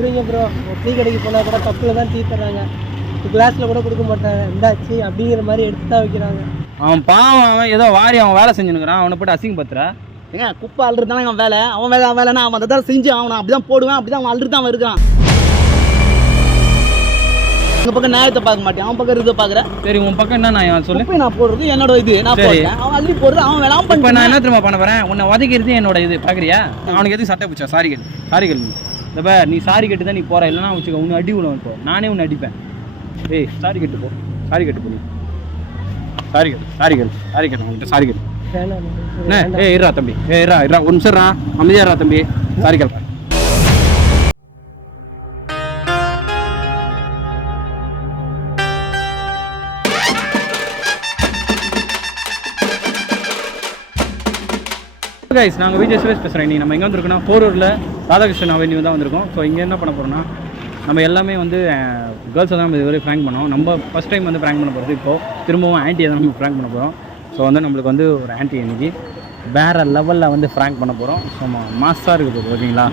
சொல்கிறீங்க bro. Tea கடைக்கு போனால் கூட கப்பில் தான் டீ தர்றாங்க, கிளாஸில் கூட கொடுக்க மாட்டாங்க. இந்தாச்சு அப்படிங்கிற மாதிரி எடுத்து தான் வைக்கிறாங்க. அவன் பாவம், அவன் ஏதோ வாரி அவன் வேலை செஞ்சுனுக்கிறான், அவனை போட்டு அசிங்கப்படுத்துறா. ஏங்க குப்பை அள்ளுறது தானே அவன் வேலை. அவன் வேலைன்னா அவன் அதை தான் செஞ்சு அவனை அப்படி தான் போடுவேன், அப்படி தான் அவன் அள்ளுறது தான் அவன் இருக்கான். உங்கள் பக்கம் நியாயத்தை பார்க்க மாட்டேன், அவன் பக்கம் இதை பார்க்குறேன். சரி, உன் பக்கம் என்ன நான் சொல்லு. குப்பை நான் போடுறது என்னோட இது, நான் போடுறேன். அவன் அள்ளி போடுறது அவன் வேலை. அவன் இப்போ நான் என்ன திரும்ப பண்ண போகிறேன், உன்னை உதைக்கிறது என்னோட இது பார்க்குறியா? அவனுக்கு எதுக்கு சட்டை பிடிச்சா? சாரி கேள் இந்த நீ சாரி கேட்டு தான் நீ போகிற, இல்லைன்னா வச்சுக்க உன்னை அடி விடுவேன். இப்போ நானே உன்னை அடிப்பேன். ஏய் சாரி கேட்டு போ நீ. சாரி கேட்டு உங்கள்கிட்ட சாரி கேட்டு. ஏய் இருடா தம்பி, இருடா ஒரு நிமிஷம்டா, அமைதியா இருடா தம்பி. சாரி கேட்பேன். கைஸ், நாங்கள் விஜய் சுரேஷ் பேசுகிறேன். இன்றைக்கி நம்ம எங்கே வந்திருக்கோம்னா போரூரில் ராதாகிருஷ்ணன் அவென்யூ தான் வந்திருக்கோம். ஸோ இங்கே என்ன பண்ண போகிறோம்னா, நம்ம எல்லாமே வந்து கேர்ள்ஸை தான் நம்ம இதுவரை ஃப்ராங்க் பண்ணோம். நம்ம ஃபஸ்ட் டைம் வந்து ஃப்ராங்க் பண்ண போகிறது. இப்போது திரும்பவும் ஆன்ட்டியை தான் நம்ம ஃப்ராங்க் பண்ண போகிறோம். ஸோ வந்து நம்மளுக்கு வந்து ஒரு ஆன்ட்டி இன்றைக்கி வேறு லெவலில் வந்து ஃப்ராங்க் பண்ண போகிறோம். ஸோ மாஸ்டாக இருக்குது, ஓகேங்களா?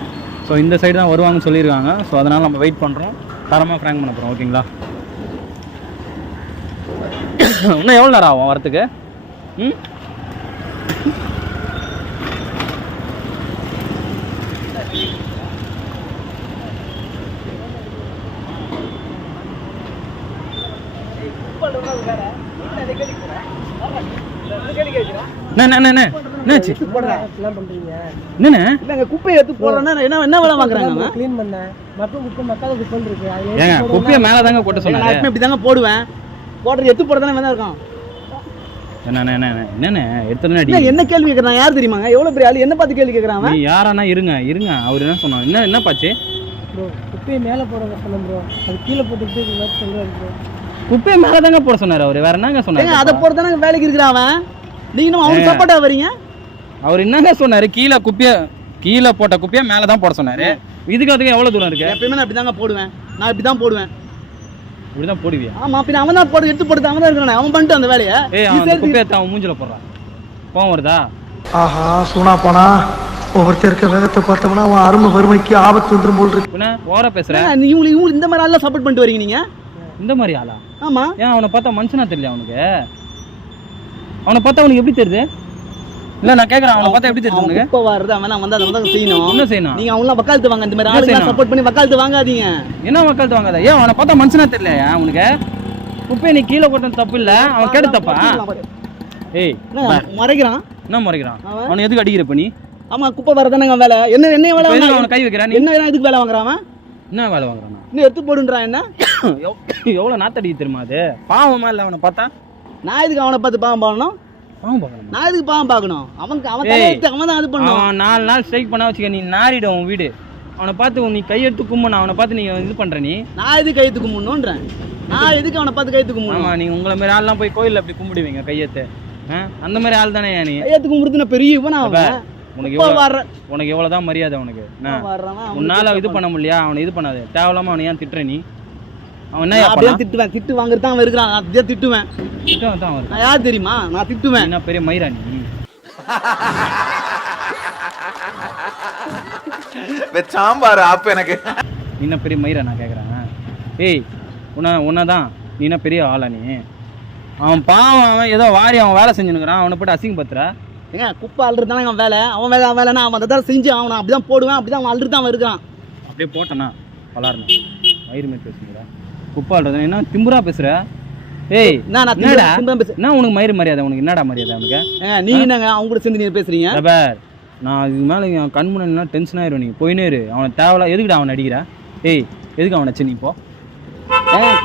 ஸோ இந்த சைடு தான் வருவாங்கன்னு சொல்லியிருக்காங்க. ஸோ அதனால் நம்ம வெயிட் பண்ணுறோம், தரமாக ஃப்ராங்க் பண்ண போகிறோம், ஓகேங்களா? இன்னும் எவ்வளோ நேரம் ஆகும் வரத்துக்கு? குப்பையை எடுத்து போடுறேன்னா என்ன வேலை வாங்குறாங்க? க்ளீன் பண்ணேன், மக்கும் குப்பை மக்காத குப்பைன்னு இருக்கு. ஏங்க குப்பையை மேலே தாங்க கொட்ட சொன்னாங்க. நான் இப்படி தாங்க போடுவேன். போடுறது எடுத்து போடுறதானே வேணா இருக்கும். என்ன கேள்வி கேட்கறான்? யார் தெரியுமாங்க? எவ்வளவு பெரிய ஆளு, என்ன பார்த்து கேள்வி கேட்கறான்? யாரானா இருங்க அவர் என்ன சொன்னாங்க? என்ன பாச்சு? ப்ரோ குப்பையை மேலே போட சொன்னேன் ப்ரோ, அது கீழே போட்டுட்டு சொல்றாரு ப்ரோ. குப்பையை மேலே தாங்க போட சொன்னார் அவர், வேற என்னங்க சொன்னாரு? அதை போடுறதானே வேலைக்கு இருக்கிறான் அவன். நீங்களும் அவனுக்கு சப்போர்ட்டா வரீங்க. அவர் என்னங்க சொன்னாரு? கீழே போட்ட குப்பையை மேலே தான் போட சொன்னாரு. இதுக்கு அதுக்கு எவ்வளவு தூரம் இருக்கு? எப்பயுமே நான் இப்படி தாங்க போடுவேன். நான் இப்படி தான் போடுவேன். இப்படிதான் போடுவியா? ஆமா, பின்ன அவன் தான் போடு, எடுத்து போடுறது அவன் தான் இருக்கிறான். அவன் பண்ணிட்டு அந்த வேலையை குப்பையை அவன் மூஞ்சில போடுறான். கோவம் வருதா? ஆஹா சூனா போனா ஒவ்வொருத்தருக்கு வேகத்தை பார்த்தோம்னா அவன் அருமை வறுமைக்கு ஆபத்து வந்துடும் போல் இருக்கு. ஓர பேசுறேன். இவங்க இந்த மாதிரி ஆளெல்லாம் சப்போர்ட் பண்ணிட்டு வரீங்க நீங்க? இந்த மாதிரி ஆளா? ஆமா. ஏன் அவனை பார்த்தா மனுஷனா தெரியல அவனுக்கு? அவனை பார்த்தா அவனுக்கு எப்படி தெரியுது? இல்ல நான் கேக்குறேன், அவனை பார்த்தா எப்படி தெரியுது உனக்கு? இப்ப வரது அவன் வந்து அதை வந்து செய்யணும். என்ன செய்யணும்? நீங்க அவங்களாம் வக்காலத்து வாங்க. இந்த மாதிரி ஆளுங்க சப்போர்ட் பண்ணி வக்காலத்து வாங்காதீங்க. என்ன வக்காலத்து வாங்காத? ஏன் அவனை பார்த்தா மனுஷனா தெரியலையா உனக்கு? குப்பையை நீ கீழே போட்டது தப்பு இல்ல, அவன் கேட்டு தப்பா? ஏய் மறைக்கிறான். என்ன மறைக்கிறான்? அவனை எதுக்கு அடிக்கிறப்ப நீ? ஆமா, குப்பை வரதானங்க வேலை. என்ன வேலை வாங்க? அவனை கை வைக்கிறான். என்ன எதுக்கு வேலை வாங்குறான்? என்ன வேலை வாங்குறான்? இன்னும் எடுத்து போடுன்றான். என்ன எவ்வளவு நாத்தடிக்க தெரியுமா? அது பாவமா இல்ல அவனை பார்த்தா? நான் எதுக்கு அவனை பார்த்து பாவம் பார்க்கணும்? நான் எதுக்கு பாவம் பார்க்கணும்? அவன் தான் அது பண்ணுவான். 4 நாள் ஸ்ட்ரைக் பண்ண வச்சுக்க, நீ நாரிடும் உன் வீடு. அவனை பார்த்து நீ கையெடுத்து கும்பணும். அவனை பார்த்து நீ இது பண்ற. நான் எதுக்கு கையெடுத்து கும்பணுன்றேன்? நான் எதுக்கு அவனை பார்த்து கையெடுத்து கும்பணும்? ஆமா, நீங்க உங்களை மாதிரி ஆள்லாம் போய் கோயில்ல அப்படி கும்பிடுவீங்க கையெழுத்து. அந்த மாதிரி ஆள் தானே நீ? கையெடுத்து கும்பிடுறது பெரிய இவனா? உனக்கு எவ்வளவுதான் மரியாதை உனக்கு? உன்னால இது பண்ண முடியா? அவனை இது பண்ணாது. தேவையில்லாம அவனை ஏன் திட்டுற நீ? அவன் என்ன அப்படியே திட்டுவேன். திட்டு வாங்குறது தான் அவன் இருக்கிறான். அப்படியே திட்டுவேன். நான் யார் தெரியுமா? நான் திட்டுவேன். என்ன பெரிய மயிரா நீ? சாம்பார் ஆப் எனக்கு என்ன பெரிய மயிரா நான் கேக்குறேன்? ஏய் உன்னதான் நீ என்ன பெரிய ஆளா நீ? அவன் பாவம், அவன் ஏதோ வாரி அவன் வேலை செஞ்சுனுக்கிறான், அவனை போட்டு அசிங்கப்படுத்துற. ஏங்க குப்பை அள்ளுறது தானே அவன் வேலை. அவன் வேலைன்னா அவன் அதை தான் செஞ்சு அவனை அப்படிதான் போடுவேன், அப்படிதான் அவன் அள்ளுறது தான் அவன் இருக்கான். அப்படியே போட்டனா பலாருன்னு மயிறு மாதிரி பேசுகிற. குப்பை அள்ளுறது என்ன திமுறா பேசுற? ஏய் என்ன உனக்கு மயிறு மரியாதை? உனக்கு என்னடா மரியாதை உனக்கு? நீங்க என்னங்க அவங்க கூட சேர்ந்து நீங்க பேசுறீங்க? நான் இதுக்கு மேலே என் கண் முன்னா டென்ஷன் ஆயிரும். நீ போயினே இரு. அவனை தேவையில்ல. எதுக்குடா அவனை அடிக்கிற? ஏய் எதுக்கு அவனை வச்சு நீ இப்போ?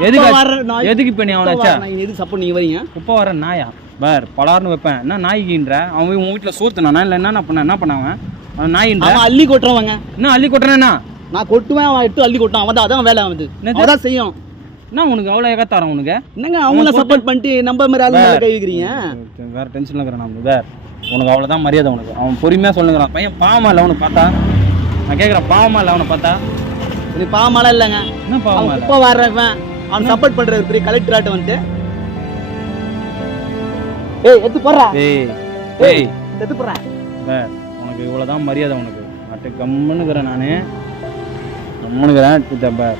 எதுக்கு இப்போ நீ அவனை வச்சா? எதுக்கு சப்போர்ட் நீங்க வரீங்க? குப்பை வர நாயா பார் பலார்னு வைப்பேன். என்ன நாய்கின்ற? அவன் உன் வீட்டில் சோத்துனானா இல்லை என்ன பண்ணாவன்? அவன் நாயின்ற அள்ளி கொட்டுறவங்க. என்ன அள்ளி கொட்டுறேன்னா? நான் கொட்டுவேன், அவன் எடுத்து அள்ளி கொட்டான். அவன் அதான் வேலை வந்து அதான் செய்யும். என்ன உனக்கு அவ்வளோ ஏகத்தாரம் உனக்கு? என்னங்க அவங்கள சப்போர்ட் பண்ணிட்டு நம்ம மாதிரி ஆளு கை வைக்கிறீங்க? வேற டென்ஷன்ல இருக்கிறேன் நான். வேற உனக்கு அவ்வளோதான் மரியாதை உனக்கு. அவன் பொறுமையாக சொல்லுங்கிறான். பையன் பாவமா இல்லை அவனை பார்த்தா? நான் கேட்குறேன், பாவமா இல்லை அவனை பார்த்தா? நீ பாவமாலாம் இல்லைங்க. என்ன பாவமா? இப்போ வர்றவன் அவன் சப்போர்ட் பண்றது பெரிய கலெக்டர் ஆட்ட வந்துட்டு எடுத்து போடுறா. எடுத்து போடுறா. உனக்கு இவ்வளோதான் மரியாதை உனக்கு. அட்டு கம்முன்னுக்கிறேன் நான். அவனுக்கு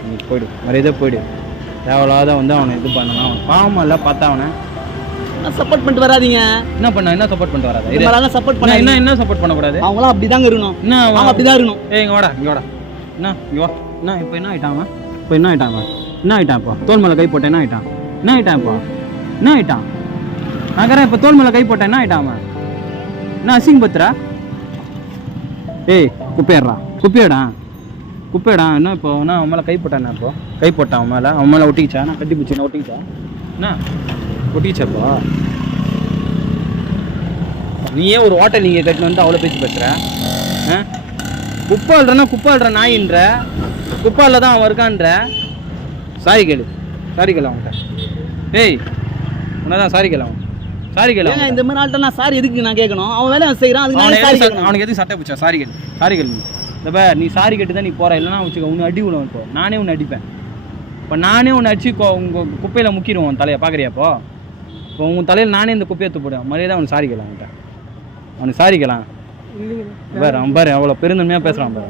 நீ போயிடு மரியாதை போயிடு. தேவையில்லாத வந்து அவனை இது பண்ணணும். அவன் பாவம் இல்லை பார்த்தா அவனை சப்போர்ட் பண்ணிட்டு வராதீங்க. என்ன பண்ண என்ன சப்போர்ட் பண்ணிட்டு வராது? சப்போர்ட் பண்ண என்ன சப்போர்ட் பண்ணக்கூடாது? அவங்களாம் அப்படிதாங்க இருக்கணும். என்ன அவங்க அப்படிதான் இருக்கணும். இங்கே வாடா இங்கே வாடா. என்ன இங்கே வா. என்ன இப்போ என்ன ஆயிட்டான் அவன்? இப்போ என்ன ஆயிட்டான் அவன்? என்ன ஆயிட்டான் இப்போ? தோல் மேலே கை போட்டேன் என்ன ஆயிட்டான்? என்ன ஆயிட்டான் இப்போ? என்ன ஆயிட்டான்? நான் கேட்குறேன் இப்போ தோல் மேலே கை போட்டேன் என்ன ஆயிட்டான் அவன்? என்ன அசிங்க பத்துறா? ஏய் குப்பையடா குப்பையடா என்ன இப்போ நான் அவன் மேலே கை போட்டான். இப்போ கை போட்டான் அவன் மேலே ஒட்டிக்கிச்சா? நான் கட்டி பிடிச்சி என்ன ஒட்டிக்கிச்சா? என்ன ஒட்டிக்கிச்சப்போ? நீயே ஒரு ஹோட்டல் நீங்கள் கட்டின்னு வந்து அவ்வளோ பேச்சு பேசுகிற. குப்பை அல்ற நாயின்ற குப்பாலில் தான் அவன் இருக்கான்ற. சாரி கேளு அவன்கிட்ட. ஏய் உன்னதான் சாரி கேளு இந்த மாதிரி ஆள்கிட்ட நான் சாரி எதுக்கு நான் கேட்கணும்? அவன் வேலை செய்கிறான். அவனுக்கு எதுக்கு சட்டை பிடிச்சா? சாரி கேளு இந்த நீ சாரி கேட்டு தான் நீ போகிற. இல்லைன்னா வச்சுக்கோ உன்னை அடி விடுவேன். இப்போ நானே உன்னை அடிப்பேன். இப்போ நானே உன்னை அடிச்சு உங்கள் குப்பையில் முக்கிடுவோம் உன் தலையை. பார்க்குறியாப்போ இப்போ உன் தலையில் நானே இந்த குப்பையை போடுவேன். மரியாதை அவனுக்கு சாரி கேளு. அவனுக்கு சாரி கேளான் பாரு. அவன் பாரு அவ்வளோ பெருந்தன்மையாக பேசுகிறான் பாரு.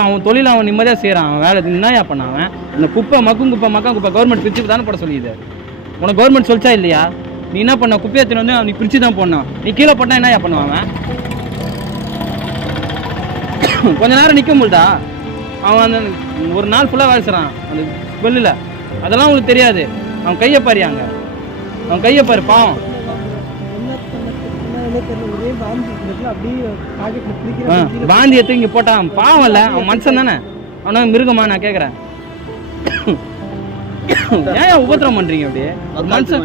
அவன் தொழில் அவன் நிம்மதியாக செய்கிறான். அவன் வேலை என்னயா பண்ண? அவன் இந்த குப்பை மக்கா குப்பை கவர்மெண்ட் பிரிச்சு தானே போட சொல்லிடுது. உனக்கு கவர்மெண்ட் சொல்லிச்சா இல்லையா? நீ என்ன பண்ண? குப்பையை எடுத்துன்னு வந்து நீ பிரித்து தான் போடணும். நீ கீழே போட்டால் என்னயா பண்ணுவான்? கொஞ்ச நேரம் நிற்க முடியதா? அவன் அந்த ஒரு நாள் ஃபுல்லாக வேலை செய்கிறான் அந்த ஸ்மெல்லில். அதெல்லாம் உங்களுக்கு தெரியாது. அவன் கையை பாரியாங்க. அவன் கையை பாரு பாவம். பாந்தி எடுத்து இங்கே போட்டான். பாவம் இல்லை அவன் மனுஷன் தானே. அவனை மிருகமா? நான் கேட்குறேன். ஏன் உபத்திரம் பண்ணுறீங்க அப்படி? ஒரு மனுஷன்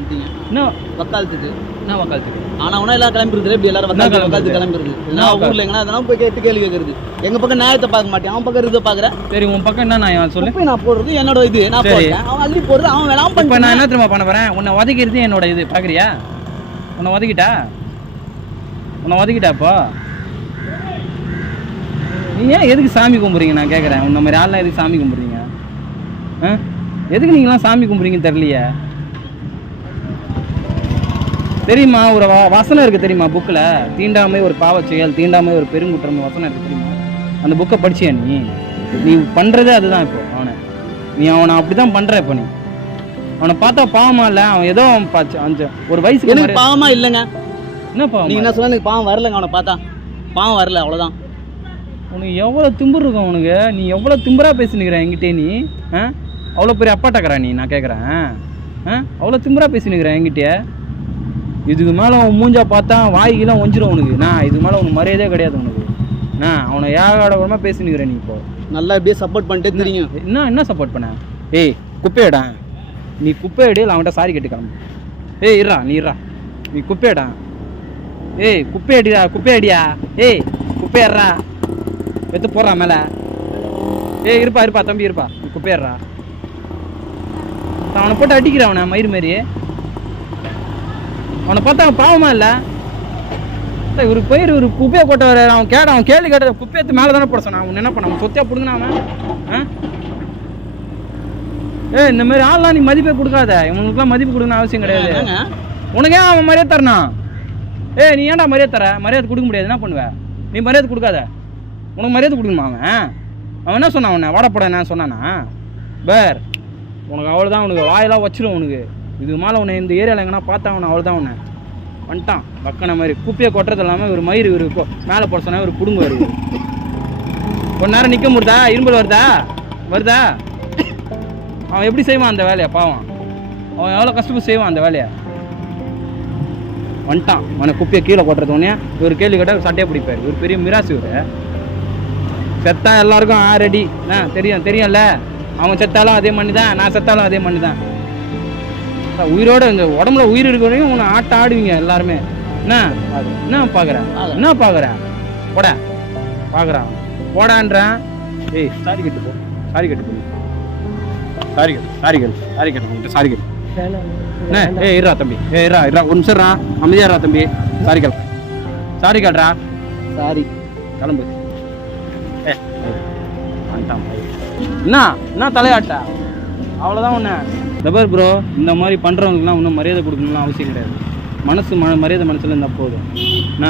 இன்னும் வக்காலத்துக்கு என்ன வக்காலத்துக்கு? ஆனால் உனா எல்லாம் கிளம்பிடுது. இப்படி எல்லாரும் வக்காலத்து கிளம்பிடுது. நான் ஊரில் எங்கன்னா அதெல்லாம் போய் கேட்டு கேள்வி கேட்கறது. எங்கள் பக்கம் நியாயத்தை பார்க்க மாட்டேன். அவன் பக்கம் இதை பார்க்குறேன். சரி உன் பக்கம் என்ன நான் சொல்லு. இப்போ நான் போடுறது என்னோட இது. நான் போடுறேன். அவன் அள்ளி போடுறது அவன் வேணாம். இப்போ நான் என்ன திரும்ப பண்ண போகிறேன்? உன்னை உதைக்கிறது என்னோட இது. பார்க்குறியா? உன்னை உதைக்கிட்டாப்போ நீ ஏன் எதுக்கு சாமி கும்பிட்றீங்க? நான் கேட்குறேன். உன்ன மாதிரி ஆள்லாம் எதுக்கு சாமி கும்பிட்றீங்க? எதுக்கு நீங்களாம் சாமி கும்பிட்றீங்கன்னு தெரியலையே. தெரியுமா ஒரு வசனம் இருக்குது தெரியுமா புக்கில்? தீண்டாமை ஒரு பாவச் செயல், தீண்டாமை ஒரு பெருங்குற்றம் வசனம் இருக்குது தெரியுமா? அந்த புக்கை படிச்சியா நீ பண்ணுறதே அதுதான். இப்போ அவனை அப்படி தான் பண்ணுற. இப்போ நீ அவனை பார்த்தா பாவமா இல்லை? அவன் ஏதோ ஒரு வயசுக்கு எனக்கு பாவமா இல்லைங்க. என்ன பாவம்? நீ என்ன சொன்ன? எனக்கு பாவம் வரலங்க. அவனை பார்த்தா பாவம் வரல, அவ்வளோதான். உனக்கு எவ்வளோ திம்புர் இருக்கும் உனக்கு? நீ எவ்வளோ திம்புறா பேசினுக்கிற என்கிட்டே நீ? அவ்வளோ பெரிய அப்பாட்டக்கறா நீ? நான் கேட்குறேன். அவ்வளோ திம்புறா பேசினுக்கிற என்கிட்டே. இதுக்கு மேலே அவன் மூஞ்சா பார்த்தா வாய்க்கெல்லாம் ஒஞ்சிடும் உனக்கு. இதுக்கு மேலே உனக்கு மரியாதையே கிடையாது உனக்கு. அவனை ஏகாடமாக பேசினுக்கிற நீ. இப்போ நல்லா எப்படியே சப்போர்ட் பண்ணிட்டே தெரியும். என்ன சப்போர்ட் பண்ண? ஏய் குப்பையடா நீ. குப்பையடி அவன்கிட்ட சாரி கேட்டு கிளம்பு. ஏய் இருறா நீ குப்பையடா. ஏய் குப்பையடியா. ஏய் குப்பையறா எடுத்து போடுறா மேலே. ஏய் இருப்பா தம்பி இருப்பா. நீ குப்பையறா. அவனை போட்டு அடிக்கிறான் அவனை மயிறு மாரி. அவனை பார்த்தா அவன் பாவமா இல்லை? இவரு போயிரு ஒரு குப்பையை போட்டு வர. அவன் கேள்வி கேட்ட குப்பையத்து மேலே தானே போட சொன்னான். அவன் என்ன பண்ண? அவன் சொத்தியா பிடுங்கினா அவன்? இந்த மாதிரி ஆள்லாம் நீ மதிப்பே கொடுக்காத. இவனுக்குலாம் மதிப்பு கொடுக்கணும் அவசியம் கிடையாது. உனக்கு ஏன் அவன் மரியாதை தரணும்? நீ ஏன்டா மரியாதை தர? மரியாதை கொடுக்க முடியாது. என்ன பண்ணுவ நீ? மரியாதை கொடுக்காத. உனக்கு மரியாதை கொடுக்கணுமா? அவன் என்ன சொன்னான்? உன்னை வாடப்பட என்ன சொன்னானா? பேர் உனக்கு அவ்வளோதான். உனக்கு வாயெல்லாம் வச்சிரும் உனக்கு. இதுக்கு மேலே உன்னை இந்த ஏரியாவில் எங்கன்னா பார்த்தா அவனை அவ்வளோதான். உன்னை வந்துட்டான் வக்கன மாதிரி. குப்பையை கொட்டுறது இல்லாமல் ஒரு மயிறு மேலே போட சொன்னா ஒரு குடுங்க வருது. கொஞ்ச நேரம் நிற்க முடியுதா? இரும்பல் வருதா? அவன் எப்படி செய்வான் அந்த வேலையை? பாவம் அவன் எவ்வளோ கஷ்டப்பட்டு செய்வான் அந்த வேலையை. வந்துட்டான் அவனை குப்பையை கீழே கொட்டுறது. உடனே ஒரு கேள்வி கேட்டால் சட்டையை பிடிப்பார். ஒரு பெரிய மிராசு. இவர் செத்தா எல்லாருக்கும் ரெடி. தெரியும்ல. அவன் செத்தாலும் அதே மண்ணி தான், நான் செத்தாலும் அதே மண்ணி தான். உயிரோட இந்த உடம்புல உயிர் இருக்க வரைக்கும் உன்னை ஆட்டம் ஆடுவீங்க எல்லாருமே. என்ன பார்க்குறேன் போட பார்க்குறான் போடான்றான். ஏய் சாரி கட்டு போ. சாரி கட்டு என்ன? இருறா தம்பி. இருறா ஒரு நிமிஷம்ரா. அமைதியாரா தம்பி. சாரி கேள்றா. சாரி கிளம்பு. என்ன தலையாட்டா? அவ்வளோதான் ஒன்று. தபர் ப்ரோ, இந்த மாதிரி பண்ணுறவங்களுக்குலாம் இன்னும் மரியாதை கொடுக்கணும்லாம் அவசியம் கிடையாது. மரியாதை மனசில் இருந்தால் போதும். என்ன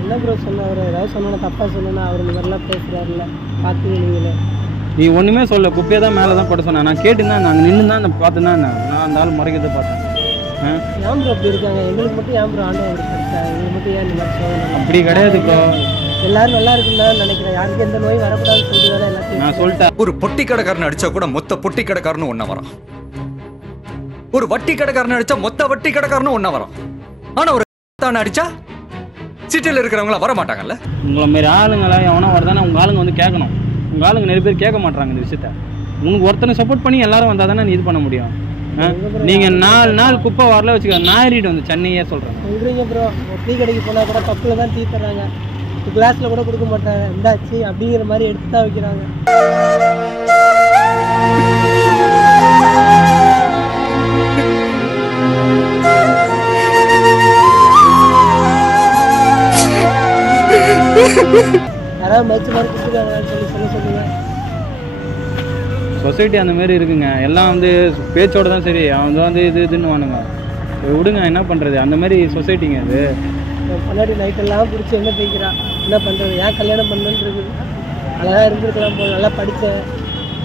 என்ன ப்ரோ சொன்ன, அவர் ஏதாவது சொன்னா தப்பாக சொன்னா அவர் இந்த மாதிரிலாம் பேசுகிறாருல்ல, பார்த்து நீங்களே. நீ ஒன்றுமே சொல்ல, குப்பையை தான் மேலே தான் போட சொன்னேன். நான் கேட்டுதான், நாங்கள் நின்று தான் பார்த்து தான் நான் அந்த ஆள் முறைக்கிறத பார்த்தேன். ஏன் ப்ரோ அப்படி இருக்காங்க? எங்களுக்கு மட்டும் ஏன் ப்ரோ ஆண்டவன் அப்படி படித்தா? எங்களுக்கு மட்டும் ஏன் இந்த மாதிரி சொல்லணும்? அப்படி கிடையாது ப்ரோ. எல்லாரும் நல்லா இருக்குன்னு நினைக்கிறேன். யாருக்கு எந்த நோய் வரக்கூடாதுன்னு சொல்லிட்டு வேலை எல்லாத்தையும் நான் சொல்லிட்டேன். ஒரு பொட்டி கடைக்காரன் அடிச்சா கூட மொத்த பொட்டி கடைக்காரனும் ஒண்ணா வரான். ஒரு வட்டி கடைக்காரன் அடிச்சா மொத்த வட்டி கடைக்காரனும் ஒண்ணா வரான். ஆனா ஒரு அடிச்சா சிட்டியில் இருக்கிறவங்கள வர மாட்டாங்கல்ல. உங்களை மாரி ஆளுங்களை எவனோ வரதானே உங்கள் ஆளுங்க வந்து கேட்கணும். உங்கள் ஆளுங்க நிறைய பேர் கேட்க மாட்டாங்க இந்த விஷயத்த. உனக்கு ஒருத்தனை சப்போர்ட் பண்ணி எல்லாரும் வந்தால் தானே நீ இது பண்ண முடியும். நீங்கள் 4 நாள் குப்பை வரல வச்சுக்க, நாரிட்டு வந்து சென்னையே சொல்கிறேன். சொல்கிறீங்க ப்ரோ. டீ கடைக்கு போனால் கூட கப்பில் தான் டீ தர்றாங்க, கிளாஸில் கூட கொடுக்க மாட்டாங்க. இருந்தாச்சு அப்படிங்கிற மாதிரி எடுத்து தான் வைக்கிறாங்க. யாராவது மச்சு மாதிரி கொடுத்துருக்காங்கன்னு சொல்லி சொல்லுங்க. சொசைட்டி அந்த மாதிரி இருக்குங்க. எல்லாம் வந்து பேச்சோடு தான் சரி, அவங்க வந்து இதுன்னு வானுங்க. விடுங்க, என்ன பண்ணுறது, அந்த மாதிரி சொசைட்டிங்க அது. முன்னாடி நைட்டெல்லாம் பிடிச்சி என்ன பேய்க்கிறா, என்ன பண்ணுறது, ஏன் கல்யாணம் பண்ணணுன்னு இருக்குது. அழகாக இருந்திருக்கலாம் போது, நல்லா படித்தேன்,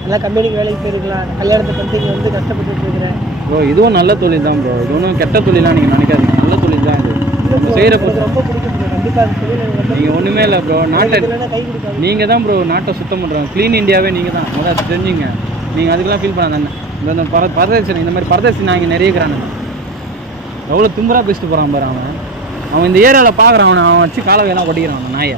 நல்லா கம்பெனிக்கு வேலைக்கு போயிருக்கலாம். கல்யாணத்தை பண்ணிட்டு இங்கே வந்து கஷ்டப்பட்டு இருக்கிறேன். ப்ரோ இதுவும் நல்ல தொழில் தான் ப்ரோ. இது ஒன்றும் கெட்ட தொழிலாம் நீங்கள் நினைக்காதீங்க, நல்ல தொழில் தான் இது. நம்ம செய்கிற ரொம்ப பிடிக்கும் ப்ரோ. கண்டிப்பாக அந்த தொழில் எனக்கு ரொம்ப நீங்கள் ஒன்றுமே இல்லை ப்ரோ. நாட்டை கை கொடுக்காது. நீங்கள் தான் ப்ரோ நாட்டை சுத்தம் பண்ணுறாங்க. க்ளீன் இந்தியாவே நீங்கள் தான் முதல்ல தெரிஞ்சுங்க. நீங்கள் அதுக்கெல்லாம் ஃபீல் பண்ணாதானே. இந்த பரதேசன், இந்த மாதிரி பரதேசி நான் இங்கே நிறைய இருக்கிறானுங்க. எவ்வளோ திம்பராக பேசிட்டு போகிறான் பாரு அவன் இந்த ஏரியாவில் பார்க்குறான். அவன் வச்சு காலவையெல்லாம் ஒட்டிக்கிறான் அவன் நாயை.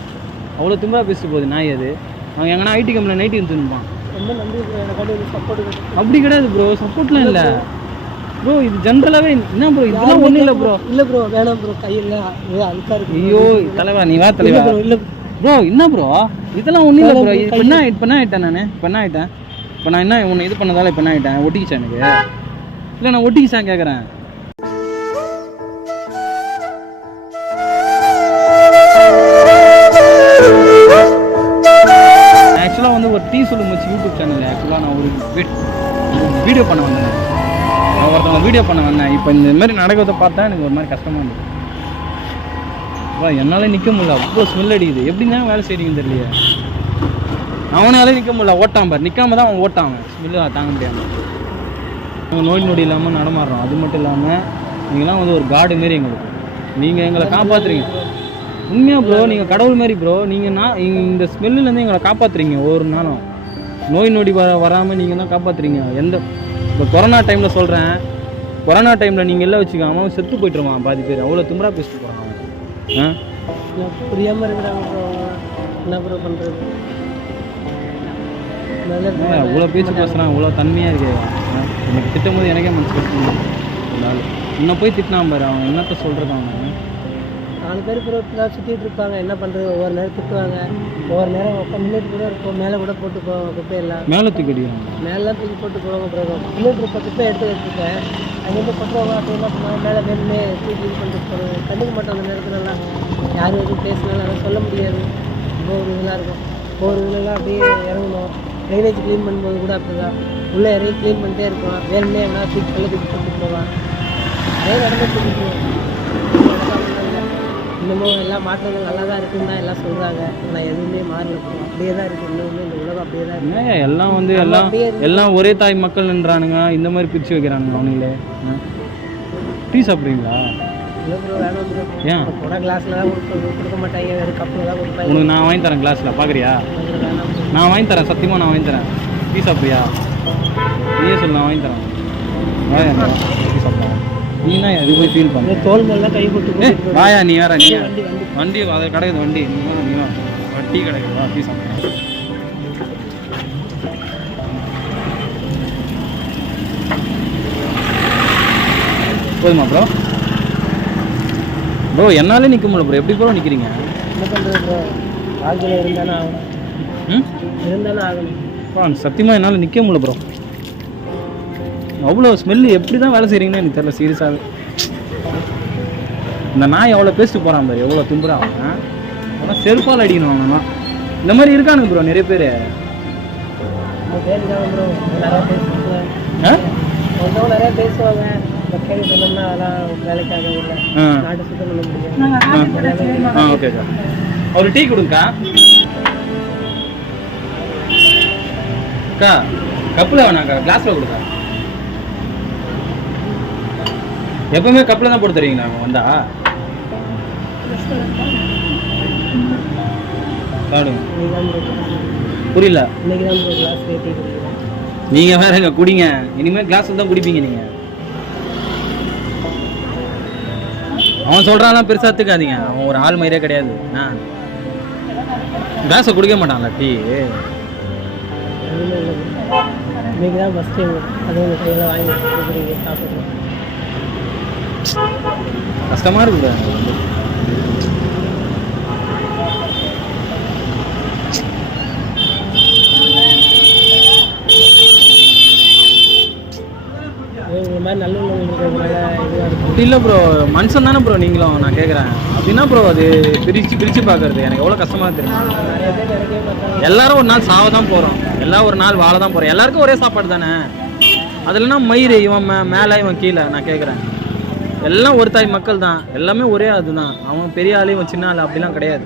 அவ்வளோ திம்பராக பேசிட்டு போகுது நாய் அது. அவன் எங்கன்னா ஐடி கம்பெனியில் நைட்டு இருந்துருப்பான். ரொம்ப நன்றி ப்ரோ. எனக்கு சப்போர்ட் அப்படி கிடையாது ப்ரோ, சப்போர்ட்லாம் இல்லை ப்ரோ. இது ஜென்ரலாகவே என்ன ப்ரோ, இதெல்லாம் ஒன்றும் இல்லை ப்ரோ. இல்லை ப்ரோ, வேணாம் ப்ரோ. கையில் அழுக்கா இருக்கு. ஐயோ தலைவா, நீ வா தலைவா. இல்லை ப்ரோ என்ன ப்ரோ, இதெல்லாம் ஒன்றும் இல்லை ப்ரோ. இப்போ என்ன ஆகிட்டேன் நான், இப்போ என்ன ஆகிட்டேன், இப்போ நான் என்ன உன்னை இது பண்ணதால இப்போ என்ன ஆகிட்டேன், ஒட்டிக்கிச்சேன் எனக்கு. இல்லை நான் ஒட்டிக்கிச்சான் கேட்குறேன். ஆக்சுவலாக வந்து ஒரு டீ சொல்லு மச்சு யூடியூப் சேனல். ஆக்சுவலாக நான் ஒரு வீடியோ பண்ண வந்தேன். நான் ஒருத்தவங்க வீடியோ பண்ண வந்தேன். இப்போ இந்த மாதிரி நடக்கிறத பார்த்தா எனக்கு ஒரு மாதிரி கஷ்டமாக இருந்தது. என்னால் நிற்க முடியல, அவ்வளோ ஸ்மெல் அடிக்குது. எப்படின்னா வேலை செய்றீங்கன்னு தெரியலையே. அவனாலே நிற்க முடியல, ஓட்டான் பார். நிற்காம தான் அவன் ஓட்டான், ஸ்மெல்லு தாங்க முடியாமல். நாங்கள் நோய் நொடி இல்லாமல் நடமாடுறோம். அது மட்டும் இல்லாமல் நீங்களாம் வந்து ஒரு காடு மாரி எங்களுக்கு. நீங்கள் எங்களை காப்பாற்றுறீங்க. உண்மையாக ப்ரோ, நீங்கள் கடவுள் மாதிரி ப்ரோ. நீங்கள் இந்த ஸ்மெல்லுலேருந்து எங்களை காப்பாற்றுறீங்க. ஒவ்வொரு நாளும் நோய் நொடி வராமல் நீங்கள் தான் காப்பாற்றுறீங்க. இப்போ கொரோனா டைமில் சொல்கிறேன், கொரோனா டைமில் நீங்கள் எல்லாம் வச்சுக்காம அவன் செத்து போய்ட்டுருவான் பாதி பேர். அவ்வளோ திமிரா பேசிட்டு போகிறான் அவன். புரியாமல் இருக்கிறாங்க ப்ரோ. என்ன ப்ரோ பண்ணுறது? அவ்வளோ பேச்சு பேசுகிறான், அவ்வளோ தன்மையாக இருக்கு. எனக்கு திட்டும் போது எனக்கே மனசு கஷ்டம். இன்னும் போய் திட்டினான் பாரு, அவன் என்னத்த சொல்கிறது. அவன் 4 பேர் ப்ரோ இப்படிதான் சுற்றிட்டு இருப்பாங்க. என்ன பண்ணுறது, ஒவ்வொரு நேரம் திட்டுவாங்க, ஒவ்வொரு நேரம் முன்னாடி கூட இருக்கும், மேலே கூட போட்டு போவாங்க குப்பையெல்லாம். மேலே தூக்கி அடிக்கிறாங்க, மேலாம் தூக்கி போட்டு போவாங்க ப்ரோ. முன்னாடி இருக்க குப்பை எடுத்து வச்சுருக்கேன். அங்கேருந்து கொட்டுறவங்க அப்படி என்ன பண்ணுவாங்க, மேலே வேணுமே தூக்கி இது பண்ணிட்டு போகிறோம். கண்டுக்க மாட்டோம் அந்த நேரத்துலலாம். யார் எதுவும் பேசினாலும் அதை சொல்ல முடியாது. ரொம்ப ஒரு இதெல்லாம் இருக்கும். ஒவ்வொரு இதுலலாம் அப்படியே இறங்கணும். ட்ரைனேஜ் க்ளீன் பண்ணும்போது கூட அப்படி தான் உள்ளே இறங்கி க்ளீன் பண்ணிட்டே இருப்போம். வேணுமே என்ன தூக்கி கல்ல தூக்கி போட்டு போவான். அதே நடந்துட்டு போவோம். இன்னமும் எல்லாம் மாற்றங்கள் நல்லா தான் இருக்குன்னு தான் எல்லாம் சொல்கிறாங்க. ஆனால் எதுவுமே மாறல, அப்படியே தான் இருக்குது. இன்னுமே இந்த உலகம் அப்படியே தான் இருக்குது. எல்லாம் வந்து எல்லாம் ஒரே தாய் மக்கள்ன்றானுங்க. இந்த மாதிரி பிரித்து வைக்கிறானுங்க அவனுங்களே. டீ சாப்பிட்றீங்களா? இல்லை ப்ரோ, வேணாம் ப்ரோ. ஏன் போனால் கிளாஸில் தான் கொடுக்க மாட்டாங்க, வேறு கப்பில் தான் கொடுப்பாங்க. உனக்கு நான் வாங்கி தரேன் கிளாஸில், பார்க்குறியா? வேணாம், நான் வாங்கி தரேன், சத்தியமாக நான் வாங்கி தரேன். டீ சாப்பிட்றியா? நீயே சொல்லு, நான் வாங்கி தரேன். டீ சாப்பிட்றேன். நீனா அது போய் ஃபீல் பண்ண தோல் மேலாம் கை போட்டு வாயா. நீ வேற நீ வண்டி அதை கிடைக்குது, வண்டி நீ டீ கிடைக்குது, வா டீ சாப்பிட்றேன். போதுமா ப்ரோ? ப்ரோ என்னாலே நிற்க முடியல ப்ரோ. எப்படி ப்ரோ நிற்கிறீங்க? என்ன பண்ணுறது ப்ரோ, வாழ்க்கையில் இருந்தானே ஆகணும். இருந்தானே ஆகணும் ப்ரோ. சத்தியமாக என்னால் நிற்க முடியல ப்ரோ. அவ்வளோ ஸ்மெல்லு. எப்படி தான் வேலை செய்கிறீங்கன்னு எனக்கு தெரியல சீரியஸாகவே. இந்த நாய் எவ்வளோ பேசிட்டு போகிறான் பாரு, எவ்வளோ திம்புறா அவன். ஆனால் செருப்பால் அடிக்கணும் அவனா. இந்த மாதிரி இருக்கானுங்க ப்ரோ நிறைய பேர். ப்ரோ. நிறையா பேர் பேசுவாங்க, ஆ ஒருத்தவங்க நிறைய பேசுவாங்க. இப்போ கேள்வி சொன்னோம்னா அதெல்லாம் வேலைக்காக இல்லை, ஆ நாட்டு சுத்தம் பண்ண முடியும். ஆ ஓகேக்கா. ஒரு டீ கொடுங்கக்கா. அக்கா கப்பில் வேணாக்கா, கிளாஸில் கொடுக்கா. எப்பவுமே கப்பில் தான் போட்டு தருவீங்களா வந்தா? காடுங்க. புரியல. இன்னைக்கு தான் ஒரு கிளாஸ் டீ குடிக்கிறேன். நீங்கள் வேறங்க குடிங்க, இனிமேல் கிளாஸில் தான் குடிப்பீங்க நீங்கள். அவன் சொல்கிறான்லாம் பெருசாக எடுத்துக்காதீங்க, அவன் ஒரு ஆள் மாதிரியே கிடையாது. கிளாஸை குடிக்க மாட்டான்ல டீ. இன்னைக்கு தான் ஃபஸ்ட் டைம் அதுவும் உங்கள் கையில் வாங்கி கொடுக்குறீங்க, சாப்பிட்றோம். கஷ்டமாக இருக்குது. இந்த மாதிரி நல்ல இருக்கிறதுனால இதுவாக இருக்கும். இல்லை ப்ரோ, மனுஷன் தானே ப்ரோ நீங்களும். நான் கேட்குறேன் அப்படின்னா ப்ரோ, அது பிரித்து பார்க்கறது எனக்கு எவ்வளோ கஷ்டமாக தெரியும். நிறைய பேர் நினைக்கவே மாட்டாங்க. எல்லாரும் ஒரு நாள் சாவ தான் போகிறோம், எல்லாம் ஒரு நாள் வாழ தான் போகிறோம். எல்லாருக்கும் ஒரே சாப்பாடு தானே. அதுலனா மயிறு இவன் மேலே இவன் கீழே. நான் கேட்குறேன், எல்லாம் ஒரு தாய் மக்கள் தான், எல்லாமே ஒரே அதுதான். அவன் பெரிய ஆள் இவன் சின்ன ஆள் அப்படிலாம் கிடையாது.